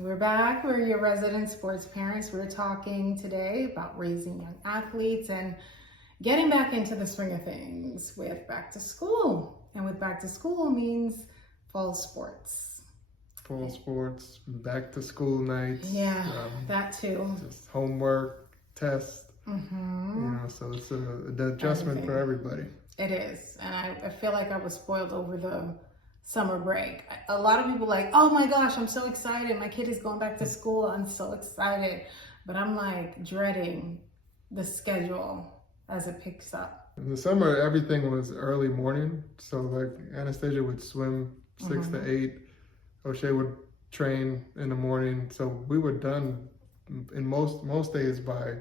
We're back. We're your resident sports parents. We're talking today about raising young athletes and getting back into the swing of things with back to school. And with back to school means fall sports. Fall sports, back to school nights. Yeah, that too. Just homework, tests. So it's an adjustment for everybody. It is. And I feel like I was spoiled over the summer break. A lot of people like, oh my gosh, I'm so excited. My kid is going back to school. I'm so excited. But I'm like dreading the schedule as it picks up. In the summer, everything was early morning. So like Anastasia would swim 6 to 8. O'Shea would train in the morning. So we were done in most days by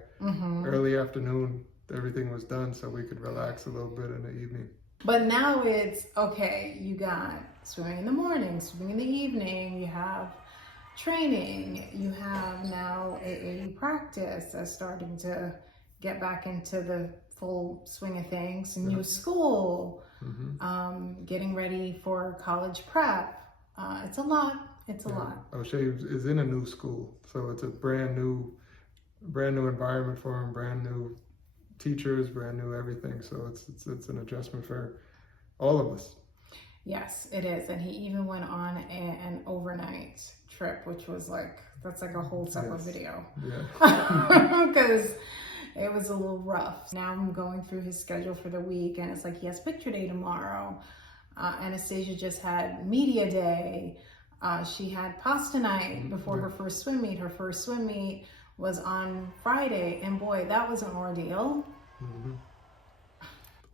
early afternoon. Everything was done so we could relax a little bit in the evening. But now it's, okay, you got swimming in the morning, swimming in the evening, you have training, you have now a practice that's starting to get back into the full swing of things, new school, getting ready for college prep. It's a lot. It's a lot. O'Shea is in a new school, so it's a brand new environment for him, brand new teachers, brand new everything. So it's an adjustment for all of us. Yes, it is. And he even went on an overnight trip, which was that's like a whole separate video. Yeah. Because it was a little rough. Now I'm going through his schedule for the week, and it's like he has picture day tomorrow. Anastasia just had media day. She had pasta night before her first swim meet. Her first swim meet was on Friday, and boy, that was an ordeal.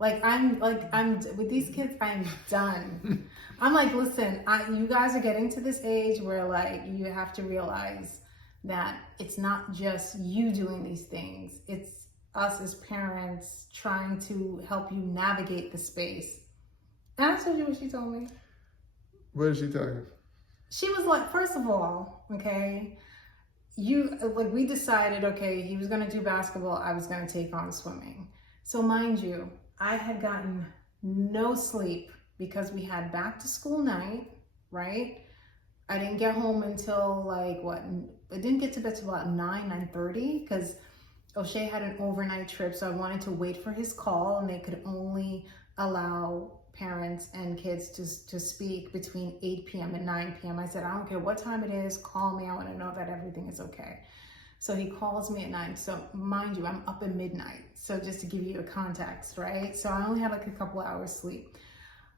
I'm with these kids, I'm done. I'm like, listen, you guys are getting to this age where you have to realize that it's not just you doing these things. It's us as parents trying to help you navigate the space. And I told you what she told me. What did she tell you? She was like, first of all, okay, we decided, okay, he was going to do basketball. I was going to take on swimming. So mind you, I had gotten no sleep because we had back to school night, right? I didn't get home until I didn't get to bed till about 9:30 because O'Shea had an overnight trip. So I wanted to wait for his call, and they could only allow parents and kids to speak between 8 p.m. and 9 p.m. I said, I don't care what time it is, call me. I want to know that everything is okay. So he calls me at 9. So mind you, I'm up at midnight. So just to give you a context, right? So I only had a couple hours sleep.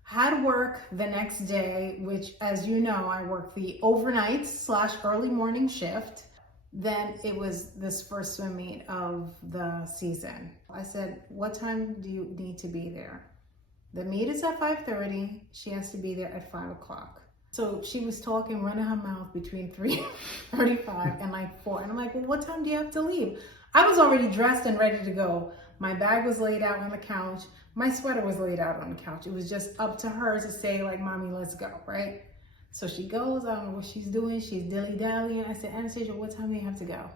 Had work the next day, which, as you know, I work the overnight / early morning shift. Then it was this first swim meet of the season. I said, what time do you need to be there? The meet is at 5:30. She has to be there at 5 o'clock. So she was talking, running her mouth between 3:35 and 4. And I'm like, well, what time do you have to leave? I was already dressed and ready to go. My bag was laid out on the couch. My sweater was laid out on the couch. It was just up to her to say, Mommy, let's go, right? So she goes, I don't know what she's doing. She's dilly-dallying. I said, Anastasia, what time do you have to go?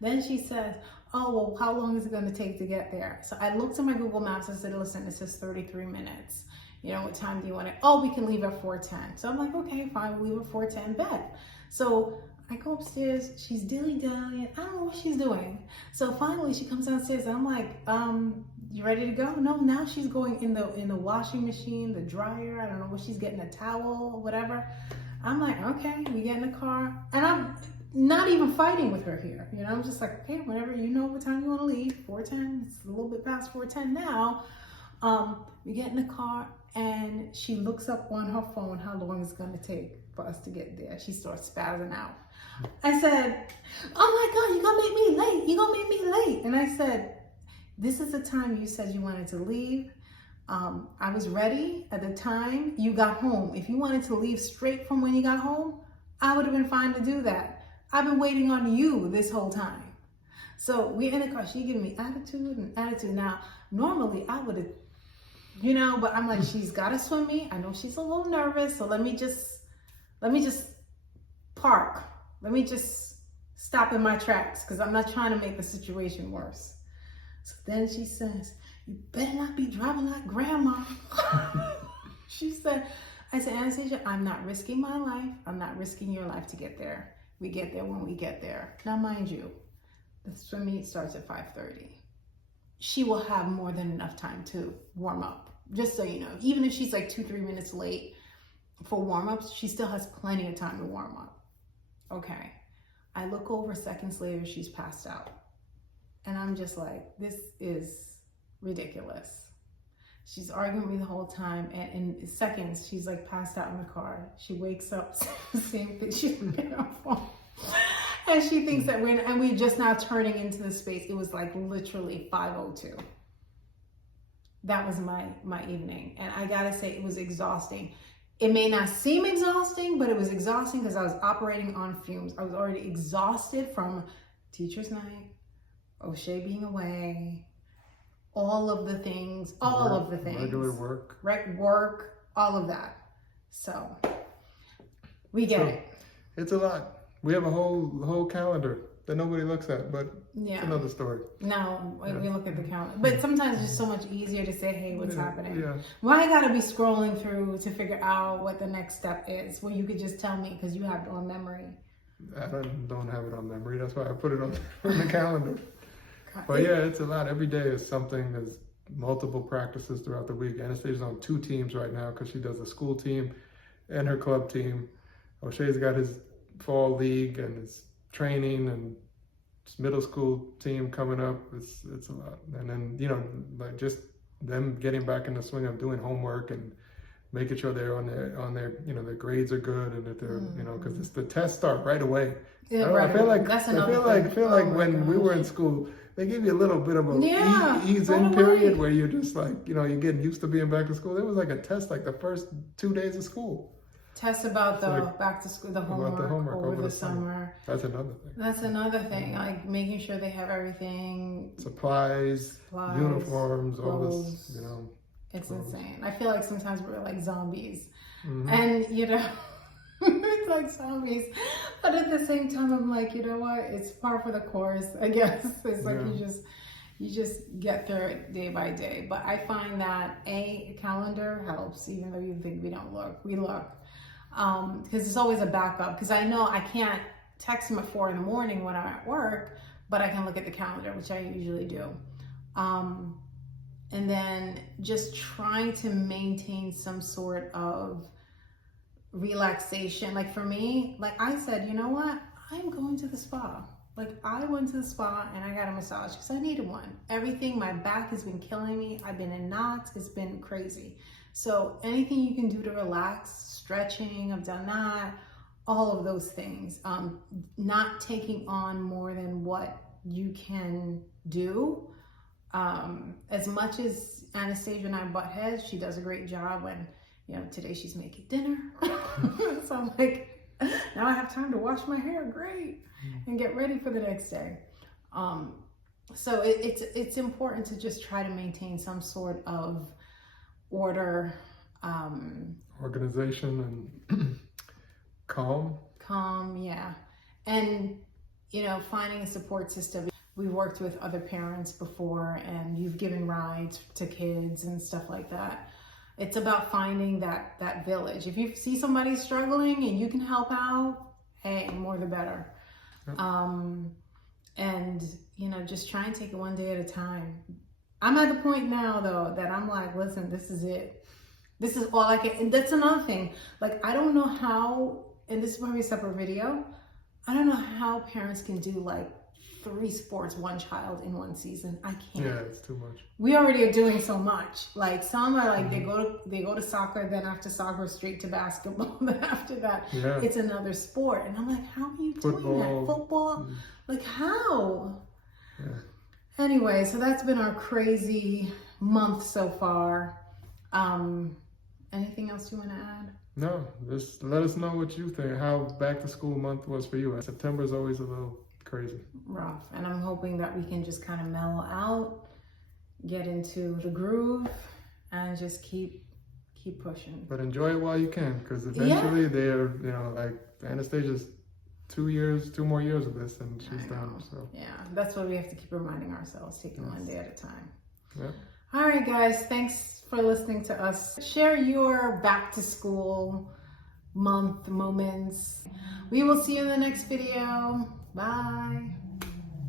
Then she says, oh, well, how long is it going to take to get there? So I looked at my Google Maps. I said, listen, it says 33 minutes. What time do you want to? Oh, we can leave at 4:10. So I'm like, okay, fine, we'll leave at 4:10, bet. So I go upstairs. She's dilly-dallying. I don't know what she's doing. So finally she comes downstairs, and I'm like, you ready to go? No, now she's going in the washing machine, the dryer. I don't know what she's getting, a towel, whatever. I'm like, okay, we get in the car. And I'm not even fighting with her here. I'm just like, okay, whatever, what time you want to leave, 4:10. It's a little bit past 4:10 now. We get in the car, and she looks up on her phone how long it's going to take for us to get there. She starts spazzing out. I said, oh my God, you're going to make me late. You're going to make me late. And I said, this is the time you said you wanted to leave. I was ready at the time you got home. If you wanted to leave straight from when you got home, I would have been fine to do that. I've been waiting on you this whole time. So we're in the car. She giving me attitude. Now, normally I would have, but I'm like, she's got to swim me. I know she's a little nervous. So let me just park. Let me just stop in my tracks because I'm not trying to make the situation worse. So then she says, you better not be driving like grandma. I said, Anastasia, I'm not risking my life. I'm not risking your life to get there. We get there when we get there. Now, mind you, the swim meet starts at 5:30. She will have more than enough time to warm up. Just so you know, even if she's like 2-3 minutes late for warm-ups, she still has plenty of time to warm up. Okay. I look over seconds later, she's passed out. And I'm just like, this is ridiculous. She's arguing with me the whole time. And in seconds, she's like passed out in the car. She wakes up, same thing, she's looking at her phone. And she thinks that we're just now turning into the space. It was like literally 5:02. That was my evening. And I gotta say, it was exhausting. It may not seem exhausting, but it was exhausting because I was operating on fumes. I was already exhausted from teacher's night, O'Shea being away, all of the things. Regular work. Work, all of that. So, we get it. It's a lot. We have a whole calendar that nobody looks at, but yeah, it's another story. No, we look at the calendar. But sometimes it's just so much easier to say, hey, what's happening? Yeah. Why I gotta be scrolling through to figure out what the next step is? Well, you could just tell me because you have it on memory. I don't have it on memory. That's why I put it on the calendar. But yeah, it's a lot. Every day is something. There's multiple practices throughout the week. Anastasia's on 2 teams right now because she does the school team and her club team. O'Shea's got his fall league and his training and his middle school team coming up. It's a lot. And then, you know, like just them getting back in the swing of doing homework and making sure they're on their you know, their grades are good and that they're, you know, because the tests start right away. Yeah, I feel like oh when we were in school, they give you a little bit of a ease in right period where you're just like, you know, you're getting used to being back to school. There was like a test like the first 2 days of school. Tests about the back to school, the homework over the summer. That's another thing. That's another thing, like making sure they have everything. Supplies, uniforms, clothes. All this, you know. It's insane. I feel like sometimes we're like zombies. Mm-hmm. And, you know, it's like zombies. But at the same time, I'm like, you know what? It's par for the course, I guess. It's like you just get through it day by day. But I find that a calendar helps, even though you think we don't look. We look. Because it's always a backup. Because I know I can't text him at 4 a.m. when I'm at work, but I can look at the calendar, which I usually do. And then just trying to maintain some sort of relaxation. Like for me, like I said, you know what? I'm going to the spa. Like I went to the spa and I got a massage because I needed one. Everything, my back has been killing me. I've been in knots. It's been crazy. So anything you can do to relax, stretching, I've done that, all of those things. Not taking on more than what you can do. As much as Anastasia and I butt heads, she does a great job when, you know, today she's making dinner. So I'm like, now I have time to wash my hair, great, and get ready for the next day. So it's important to just try to maintain some sort of order, organization and calm, yeah. And, you know, finding a support system. We worked with other parents before and you've given rides to kids and stuff like that. It's about finding that village. If you see somebody struggling and you can help out, hey, more the better. Yep. And, you know, just try and take it one day at a time. I'm at the point now, though, that I'm like, listen, this is it. This is all I can. And that's another thing. Like, I don't know how, and this is probably a separate video, I don't know how parents can do like 3 sports, 1 child in 1 season. I can't. Yeah, it's too much. We already are doing so much. Like some are like they go to soccer, then after soccer straight to basketball, then after that it's another sport. And I'm like, how are you doing that? Football? Like how? Yeah. Anyway, so that's been our crazy month so far. Anything else you want to add? No, just let us know what you think, how back to school month was for you. September is always a little crazy. Rough. And I'm hoping that we can just kind of mellow out, get into the groove, and just keep pushing. But enjoy it while you can, because eventually they're, you know, like Anastasia's 2 more years of this and she's done. So yeah, that's what we have to keep reminding ourselves, taking one day at a time. Yeah. All right, guys, thanks for listening to us. Share your back to school month moments. We will see you in the next video. Bye.